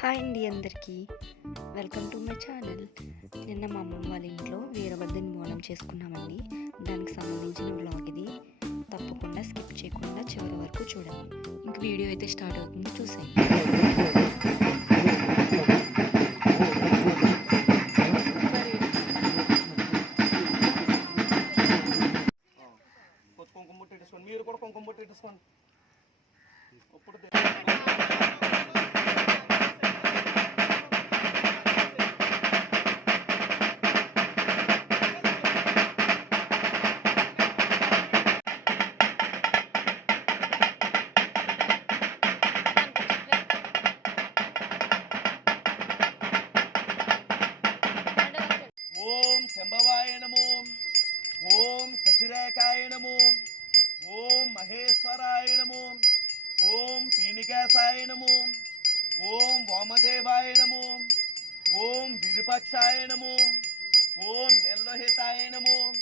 Hi అండి అందరికీ. Welcome to my channel. నిన్న మా అమ్మమ్మ వాళ్ళ ఇంట్లో వీరభద్రని బోనం చేసుకున్నామండి. దానికి సంబంధించిన వ్లాగ్ ఇది. తప్పకుండా స్కిప్ చేయకుండా చివరి వరకు చూడండి. ఇంక వీడియో అయితే స్టార్ట్ అవుతుంది చూసాయి కుంకుమ మీరు కూడా కుంకుమ బొట్టు ఇప్పుడు వామదేవాయ నమో. ఓం విరుపక్షాయ నమో. ఓం నెల్లహితాయ నమో.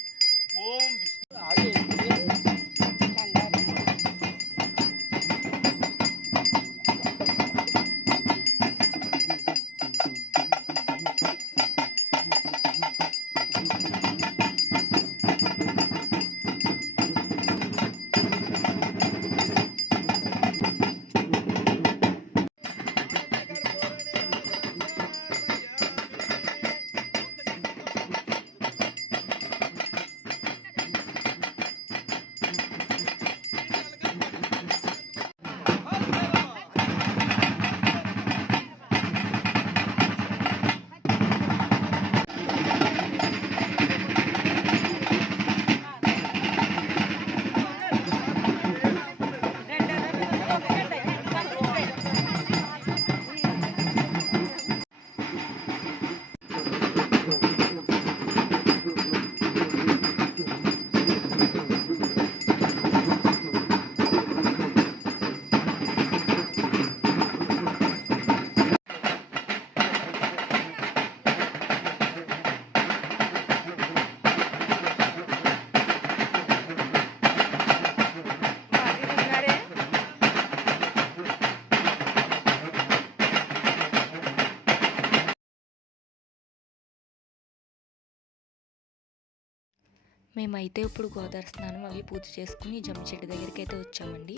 మేమైతే ఇప్పుడు గోదావరి స్నానం అవి పూజ చేసుకుని జమ్మి చెట్టు దగ్గరికి అయితే వచ్చామండి.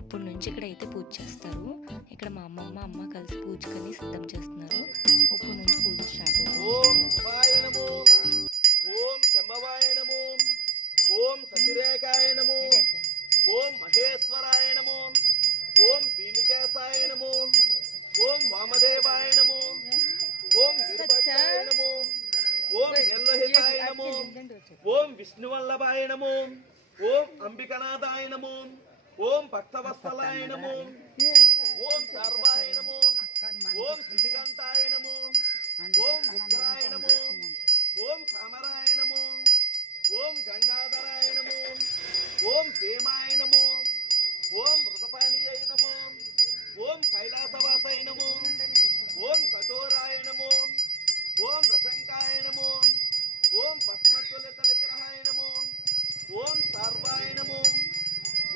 ఇప్పుడు నుంచి ఇక్కడ అయితే పూజ చేస్తారు. ఇక్కడ మా అమ్మమ్మ అమ్మ కలిసి పూజకని సిద్ధం చేస్తున్నారు. ఓం విష్ణువల్లభాయ నమో ఓం అంబికనాథాయ నమో ఓం భక్తవత్సలాయ నమో ఓం సర్వాయ నమో ఓం శితికంతాయ నమో ఓం ఉగ్రాయ నమో ఓం కామరాయ నమో ఓం గంగాధరాయ నమో ఓం భీమాయ నమో ఓం మృతపానీయ నమో ఓం కైలాసవాసాయ నమో ఓం కఠోరాయ నమో ఓం రసంకాయ నమో ఓం పద్మతులిత విగ్రహ సర్వాయ నమో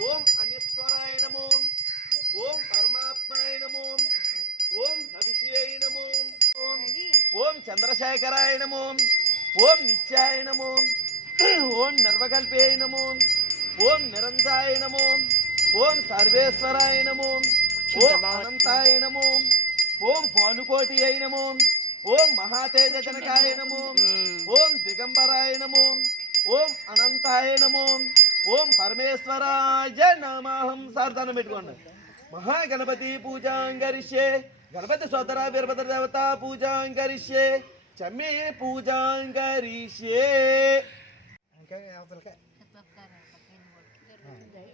ఓం అనిశ్వరాయ నమో ఓం పరమాత్మాయ నమో ఓం హవిష్యాయ నమో ఓం చంద్రశేఖరాయ నమో ఓం నిత్యాయ నమో ఓం నిర్వకల్పాయ నమో ఓం నిరంజాయ నమో ఓం సర్వేశ్వరాయ నమో ఓం అనంతాయ నమో ఓం భానుకోటి అయి నమో ఓం మహాతేజనకాయ నమో ఓం దిగంబరాయ నమో ఓం అనంతాయ నమో ఓం పరమేశ్వరాయ నమహం సార్థానం పెట్టుకోండి మహాగణపతి పూజాంగరిష్యే గణపతి సోదర వీరభద్ర దేవత పూజాంగరిష్యే చమ్మే పూజాంగరిష్యే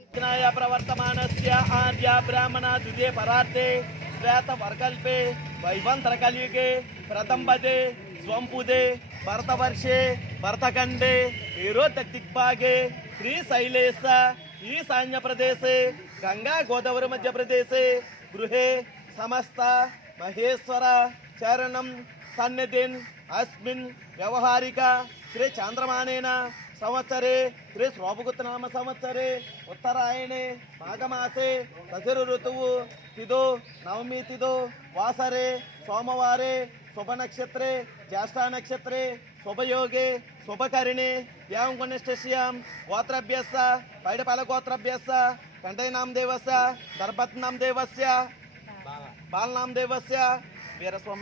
విఘ్నాయ ప్రవర్తమానస్య ఆద్య బ్రాహ్మణ ద్వితీయ పరార్థే శ్వేత వర్కల్పే వైవంతర కలియుగే ప్రథంబదే ಸ್ವಪುದೆ ಭರತವರ್ಷೆ ಭರತಖಂಡೆ ವಿರೋಧ ಶ್ರೀ ಶೈಲೇಶ, ಈಶಾನ್ಯ ಪ್ರದೇಶ, ಗಂಗಾ ಗೋದಾವರಿ ಮಧ್ಯಪ್ರದೇಶೆ ಗೃಹೇ, ಸಮಸ್ತ, ಮಹೇಶ್ವರ, ಚರಣಂ, ಸನ್ನಿಧಿನ್, ಅಸ್ಮಿನ್, ವ್ಯವಹಾರಿಕ, ಶ್ರೀ ಚಾಂದ್ರಮಾನೇನ, ಸಂವತ್ಸರೆ, ಶ್ರೀ ಶೋಭಗುತ್ತ ನಾಮ ಸಂವತ್ಸರೆ, ಉತ್ತರಾಯಣೆ, ಮಾಘಮಾಸೆ ಹಸಿರು ಋತುವು ತಿದು ನವಮಿ ತಿದು ವಾಸರೆ, ಸೋಮವಾರೆ, ಶುಭ ನಕ್ಷತ್ರೆ జ్యేష్ఠ నక్షత్రే శుభయోగే శుభకరిణే వ్యాం గుణిష్టశ్యాం గోత్రభ్యస్స పైడపాల గోత్రభ్యస్స కంఠైనాం దేవస్య దర్భత్నాం దేవస్య బాలనాం దేవస్య వీరస్వామి